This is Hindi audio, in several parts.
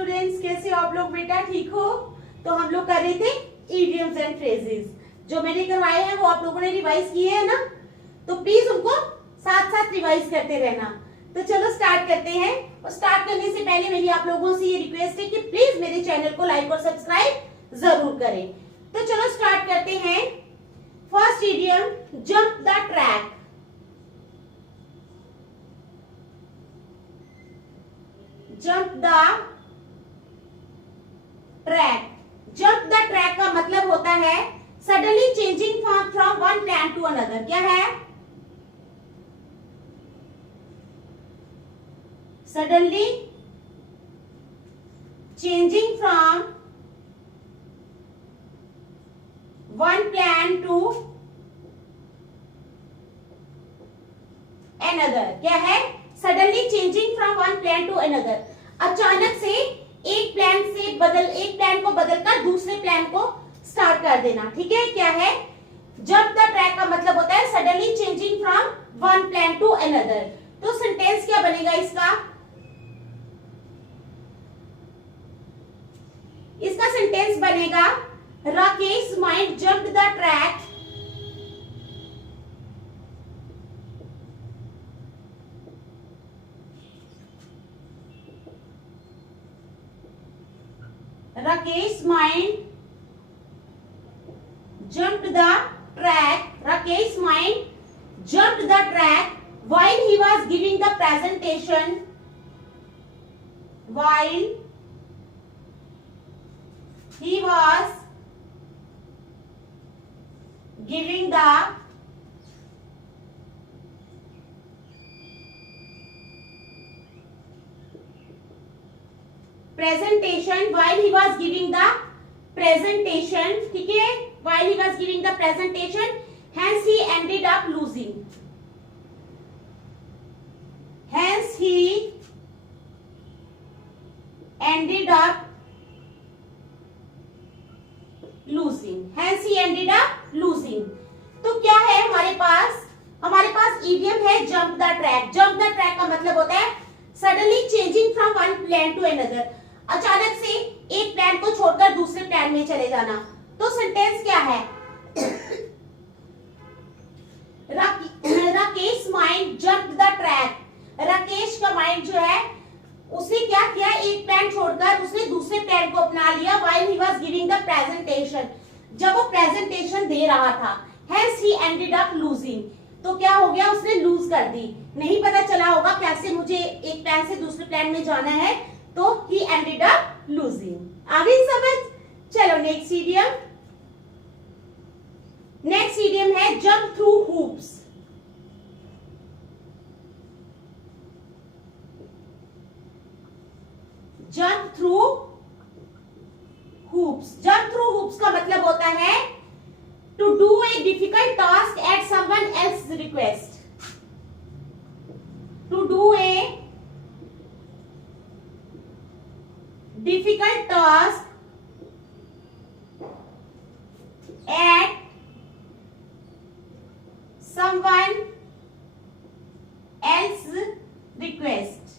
स्टूडेंट्स, कैसे हो आप लोग बेटा? ठीक हो? तो हम लोग कर रहे थे इडियम्स एंड फ्रेजेस। जो मैंने करवाए हैं वो आप लोगों ने रिवाइज किए हैं ना, तो प्लीज उनको साथ साथ रिवाइज करते रहना। तो चलो स्टार्ट करते हैं। और स्टार्ट करने से पहले मेरी आप लोगों से ये रिक्वेस्ट है कि प्लीज मेरे चैनल को लाइक और सब्सक्राइब जरूर करें। तो चलो स्टार्ट करते हैं। First idiom, jump the track. Jump the track. Jump the track का मतलब होता है suddenly changing from one plan to another. क्या है? Suddenly changing from one plan to another. क्या है? Suddenly changing from one plan to another. अचानक से एक प्लान को बदलकर दूसरे प्लान को स्टार्ट कर देना। ठीक है? क्या है? जंप द ट्रैक का मतलब होता है suddenly changing from one plan to another. तो सेंटेंस क्या बनेगा इसका? इसका सेंटेंस बनेगा Rakesh mind jump the track Rakesh mind jumped the track. Rakesh mind jumped the track while he was giving the presentation. While he was giving the presentation. While he was giving the presentation, ठीक है? While he was giving the presentation, hence he ended up losing. Hence he ended up losing. Hence he ended up losing. तो क्या है हमारे पास? हमारे पास इडियम है jump the track. Jump the track का मतलब होता है suddenly changing from one plan to another. अचानक से एक प्लान को छोड़कर दूसरे प्लान में चले जाना। तो सेंटेंस क्या है? Rakesh mind jump the track. Rakesh का माइंड जो है उसने क्या किया? एक प्लान छोड़कर उसने दूसरे प्लान को अपना लिया। While he was giving the presentation, जब वो प्रेजेंटेशन दे रहा था। हेंस ही एंडेड अप लूजिंग, तो क्या हो गया? उसने लूज कर दी। नहीं पता चला होगा कैसे मुझे एक प्लान से दूसरे प्लान में जाना है, तो ही एंडेड अप लूजिंग। आ गई समझ? चलो नेक्स्ट इडियम। नेक्स्ट इडियम है jump through hoops. Jump through hoops. Jump through hoops का मतलब होता है to do a difficult task at someone else request. To do a difficult task at someone else request।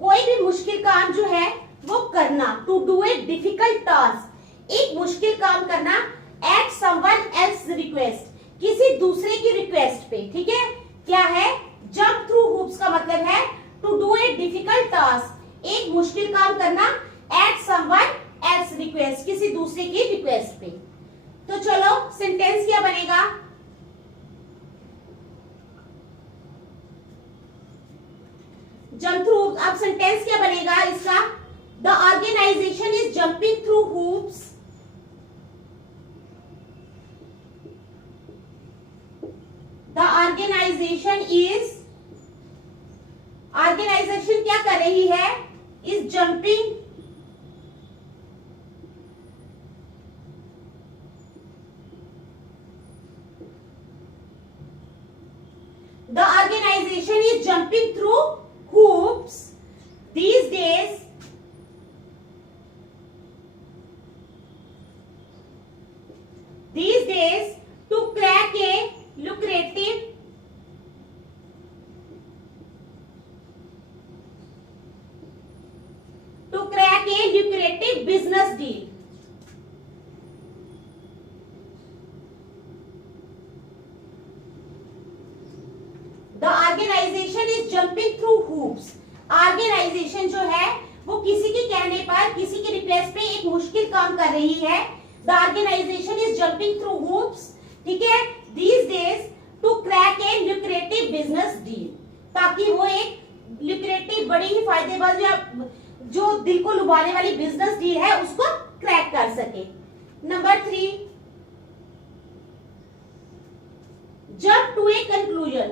कोई भी मुश्किल काम जो है वो करना। To do a difficult task, एक मुश्किल काम करना एट समवन एल्स रिक्वेस्ट, किसी दूसरे की रिक्वेस्ट पे। ठीक है? क्या है? जंप थ्रू हूप्स का मतलब है to do a difficult task, एक मुश्किल काम करना एट समवन एल्स रिक्वेस्ट, किसी दूसरे की रिक्वेस्ट पे। तो चलो सेंटेंस क्या बनेगा? Jump through. अब सेंटेंस क्या बनेगा इसका? The organisation is jumping through hoops. The organisation क्या कर रही है? Is jumping the organisation is jumping through hoops these days to crack a lucrative lucrative business deal. The organization is jumping through hoops. Organisation जो है वो किसी के कहने पर, किसी के रिक्वेस्ट पे एक मुश्किल काम कर रही है. The organisation is jumping through hoops, ठीक है, these days to crack a lucrative business deal, ताकि वो एक ल्यूक्रेटिव बड़ी ही फायदेमंद या जो दिल को लुभाने वाली बिजनेस डील है उसको क्रैक कर सके. Number 3, jump to a conclusion.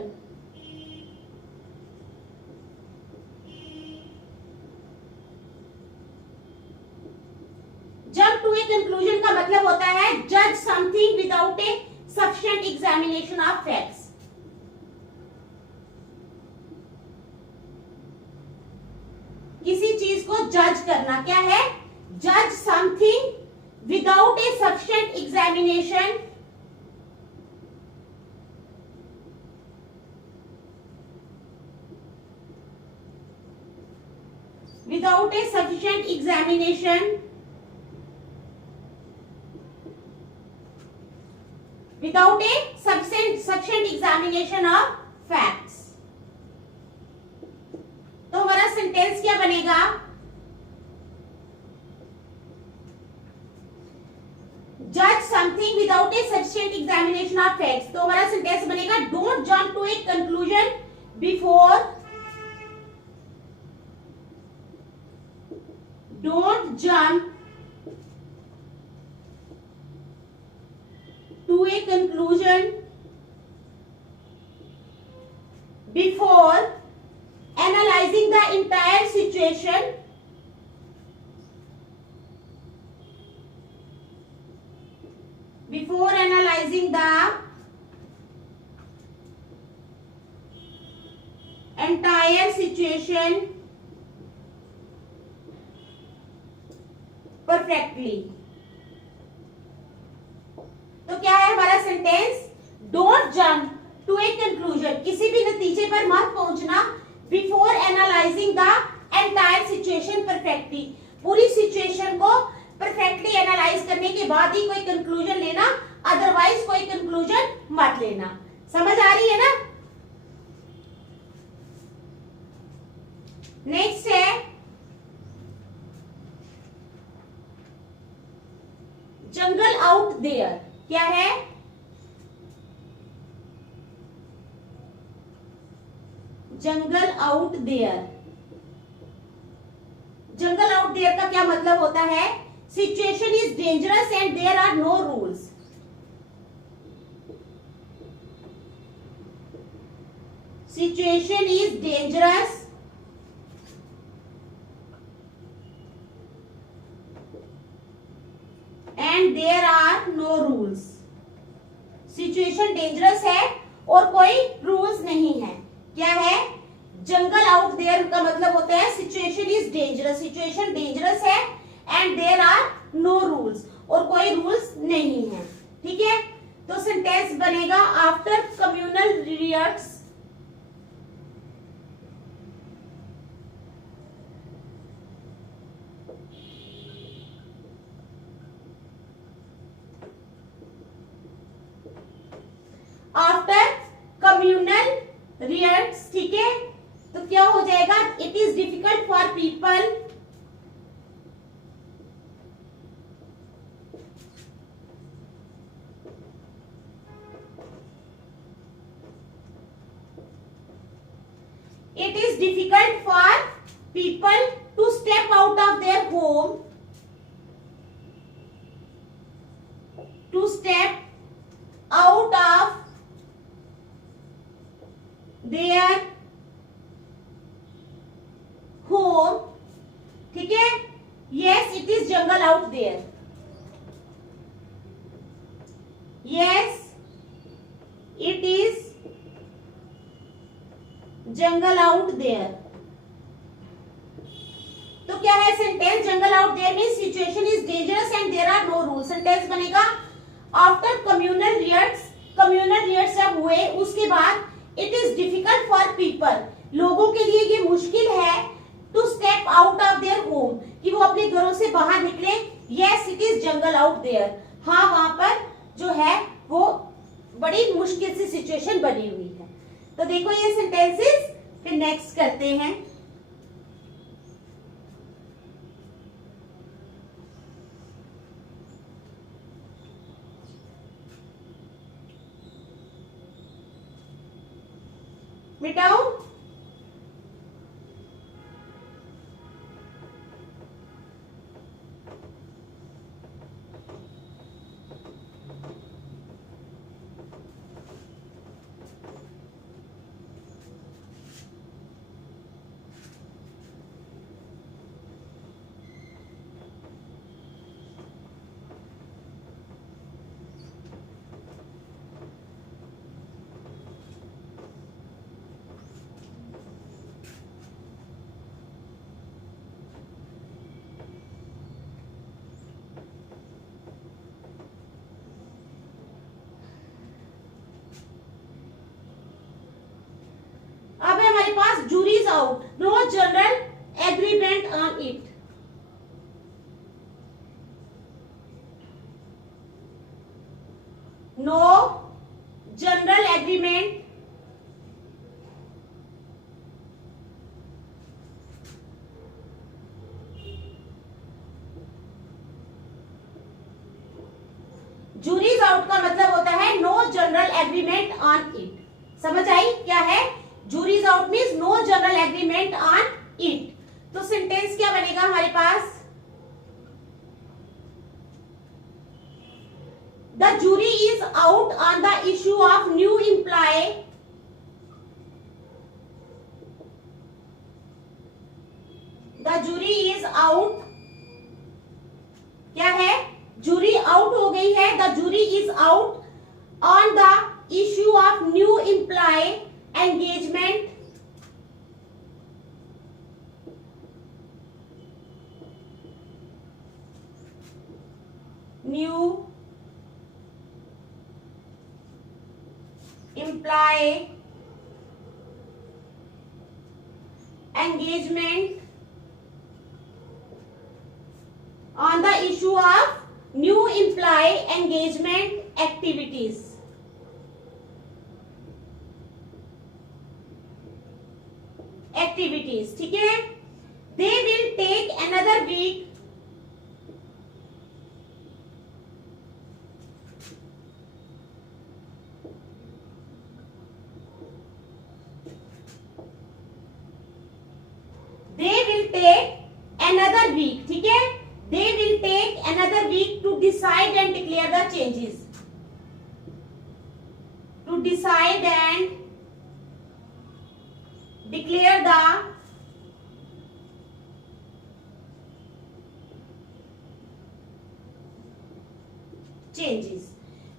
Jump to a conclusion का मतलब होता है जज something without a sufficient examination of facts. किसी चीज को जज करना क्या है? जज something without a sufficient examination without a sufficient examination of facts. तो हमारा सेंटेंस क्या बनेगा? जज something without a sufficient examination of facts. तो हमारा सेंटेंस बनेगा don't jump to a conclusion before don't jump to a conclusion before analyzing the entire situation perfectly. तो क्या है हमारा sentence? Don't jump to a conclusion, किसी भी नतीजे पर मत पहुंचना before analysing the entire situation perfectly. पूरी सिचुएशन को परफेक्टली एनालाइज करने के बाद ही कोई कंक्लूजन लेना, अदरवाइज कोई कंक्लूजन मत लेना. समझ आ रही है ना? नेक्स्ट है जंगल आउट देयर. क्या है? Jungle out there. Jungle out there का क्या मतलब होता है? Situation is dangerous and there are no rules. Situation is dangerous and there are no rules. Situation dangerous है और कोई रूल्स नहीं है. क्या है? जंगल आउट देयर का मतलब होता है situation is dangerous, situation dangerous है and there are no rules, और कोई रूल्स नहीं है. ठीक है, तो सेंटेंस बनेगा after communal riots after communal riots. ठीक है, तो क्या हो जाएगा? It is difficult for people to step out of their home, to step out of their home. ठीक है, yes it is jungle out there. Yes it is jungle out there. तो क्या है sentence? Jungle out there means situation is dangerous and there are no rules. Sentence बनेगा आफ्टर कम्युनल रियट्स. कम्युनल रियट्स जब हुए उसके बाद it is difficult for people, लोगों के लिए ये मुश्किल है to step out of their home, कि वो अपने घरों से बाहर निकले। Yes it is jungle out there, हाँ वहां पर जो है वो बड़ी मुश्किल सी सिचुएशन बनी हुई है। तो देखो ये सेंटेंसेस, फिर नेक्स्ट करते हैं। मिटाओ। अब है हमारे पास jury's out, no general agreement on it। No general agreement jury's out का मतलब होता है no general agreement on it. समझ आई क्या है? Jury's out means no general agreement on it. तो सेंटेंस क्या बनेगा हमारे पास? The jury is out on the issue of new employee. The jury is out. क्या है? जूरी आउट हो गई है। The jury is out on the issue of new employee engagement. New employee engagement on the issue of new employee engagement activities। ठीक है। They will take another week ठीक है। They will take another week to decide and declare the changes। To decide and declare the changes।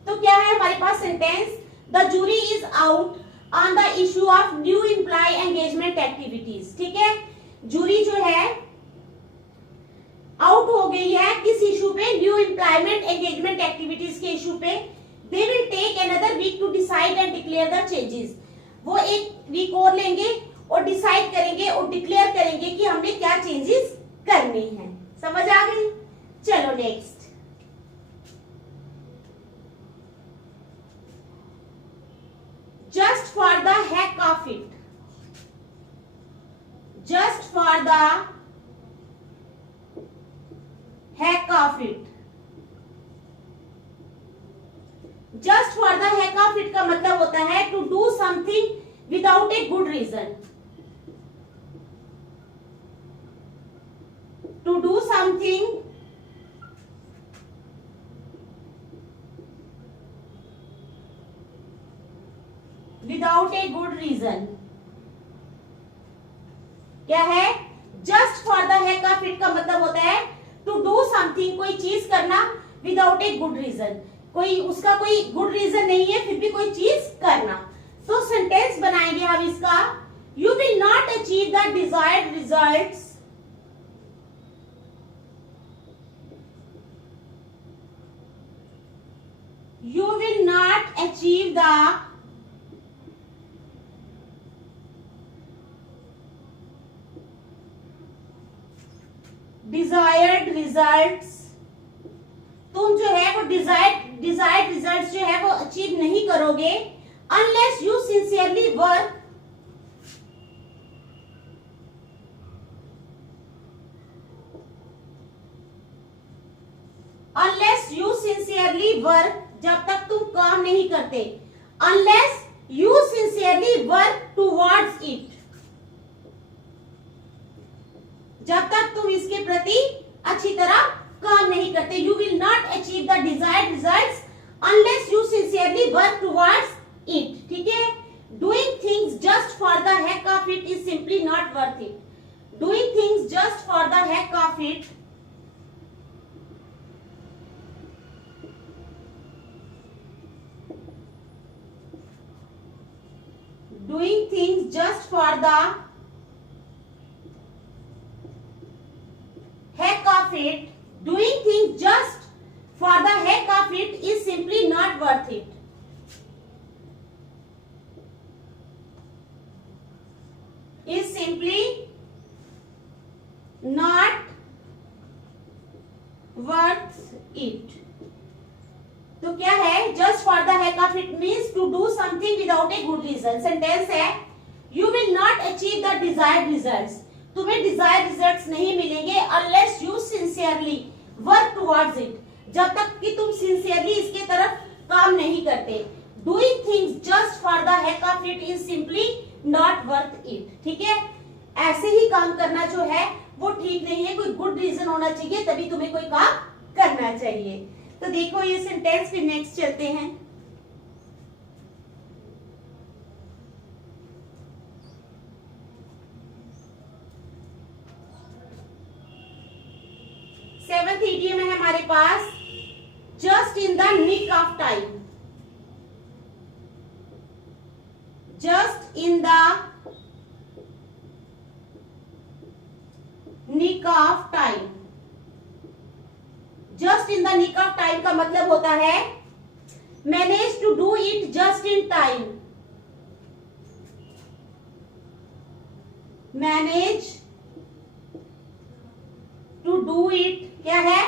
तो क्या है हमारे पास sentence? The jury is out on the issue of new employee engagement activities। ठीक है, जूरी जो है आउट हो गई है किस इशू पे? न्यू एम्प्लॉयमेंट एंगेजमेंट एक्टिविटीज के इशू पे। They will take another week to decide and declare the changes. वो एक वीक और लेंगे और डिसाइड करेंगे और डिक्लेयर करेंगे कि हमने क्या चेंजेस करने हैं। समझ आ गई? चलो next. Just for the heck of it. Just for the heck of it। just for the heck of it का मतलब होता है to do something without a good reason। to do something without a good reason। क्या है? just for the heck of it का मतलब होता है टू डू समथिंग, कोई चीज करना विदाउट ए गुड रीजन, कोई उसका कोई गुड रीजन नहीं है फिर भी कोई चीज करना। तो सेंटेंस बनाएंगे हम इसका, you will not achieve the desired results. You will not achieve the desired results, तुम जो है वो डिजायर्ड रिजल्ट्स जो है वो अचीव नहीं करोगे अनलेस यू सिंसियरली वर्क जब तक तुम काम नहीं करते, unless you sincerely work towards it, जब तक तुम इसके प्रति अच्छी तरह काम नहीं करते, you will not achieve the desired results unless you sincerely work towards it. ठीक है, doing things just for the heck of it is simply not worth it. Doing things just for the heck of it doing things just for the heck of it, doing things just for the heck of it is simply not worth it. Is simply not worth it. तो क्या है, just for the heck of it means to do something without a good reason. Sentence है, you will not achieve the desired results, तुम्हें डिजायर्ड रिजल्ट्स नहीं मिलेंगे unless you sincerely work towards it, जब तक कि तुम सिंसियरली इसके तरफ काम नहीं करते। Doing things just for the heck of it is simply not worth it. ठीक है, ऐसे ही काम करना जो है वो ठीक नहीं है, कोई गुड रीजन होना चाहिए तभी तुम्हें कोई काम करना चाहिए। तो देखो ये सेंटेंस, फिर नेक्स्ट चलते हैं। सेवंथ इडियम है हमारे पास, just in the nick of time. Just in the nick of time. Just in the nick of time का मतलब होता है manage to do it just in time. Manage to do it क्या है,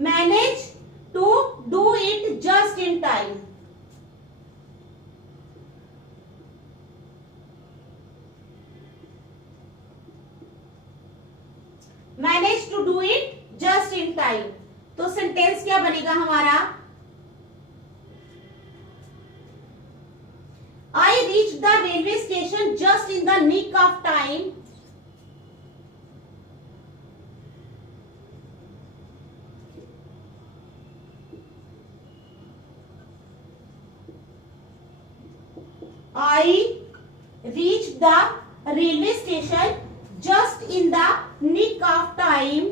manage to do it just in time. Manage to do it just in time. तो सेंटेंस क्या बनेगा हमारा, I reach the railway station just in the nick of time. I reach the railway station just in the nick of time.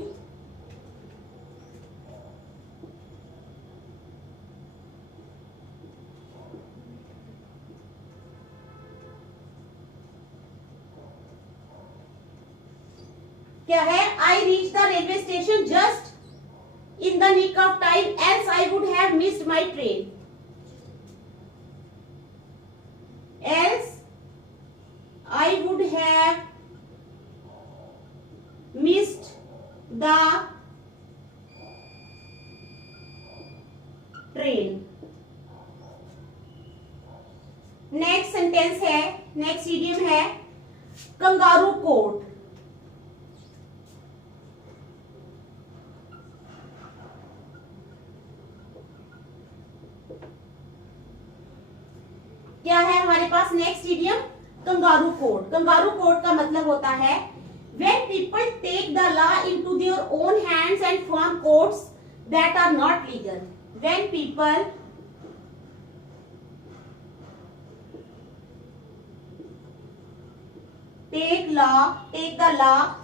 क्या है, I reach the railway station just in the nick of time else I would have missed my train. Else I would have missed the train. Next sentence है, नेक्स्ट इडियम है कंगारू कोर्ट। क्या है हमारे पास next idiom, kangaroo court. Kangaroo court का मतलब होता है when people take the law into their own hands and form courts that are not legal. When people take the law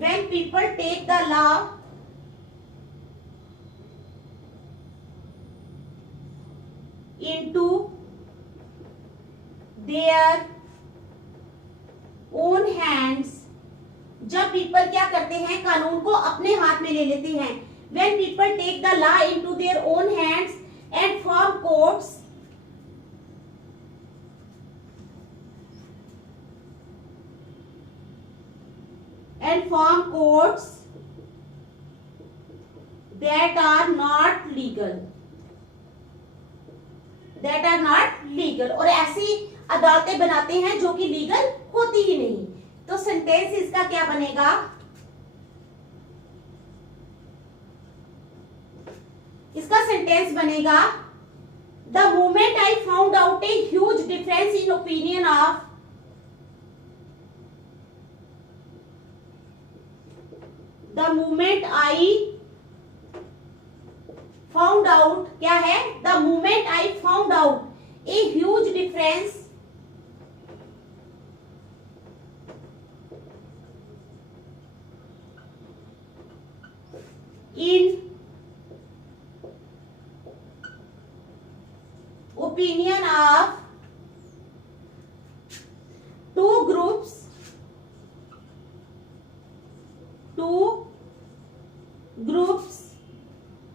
when people take the law into their own hands, जब पीपल क्या करते हैं, कानून को अपने हाथ में ले लेते हैं। when people take the law into their own hands and form courts courts that are not legal, that are not legal, और ऐसी अदालतें बनाते हैं जो कि लीगल होती ही नहीं। तो सेंटेंस इसका क्या बनेगा, इसका सेंटेंस बनेगा the moment I found out a huge difference in opinion of, the moment I found out, क्या है, the moment I found out a huge difference in opinion of two groups,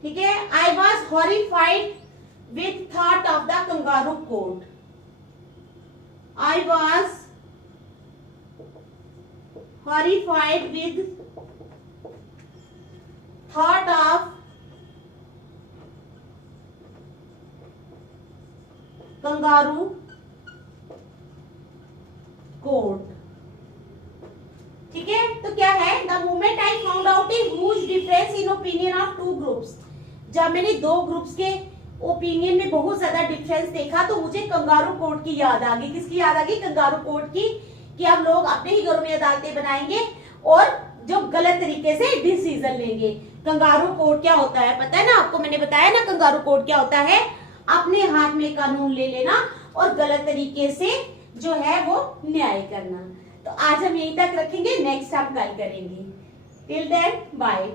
ठीक है, I was horrified with thought of the kangaroo court, I was horrified with thought of kangaroo court, ठीक है। तो क्या है, the moment I found out a huge difference in opinion of two groups, जब मैंने दो ग्रुप्स के ओपिनियन में बहुत ज्यादा डिफरेंस देखा तो मुझे कंगारू कोर्ट की याद आ गई। किसकी याद आ गई, कंगारू कोर्ट की, कि हम लोग अपने ही घरों में अदालतें बनाएंगे और जो गलत तरीके से डिसीजन लेंगे। कंगारू कोर्ट क्या होता है पता है ना आपको, मैंने बताया ना कंगारू कोर्ट क्या होता है, अपने हाथ में कानून ले लेना और गलत तरीके से जो है वो न्याय करना। तो आज हम यहीं तक रखेंगे, नेक्स्ट हम कल करेंगे। Till then bye.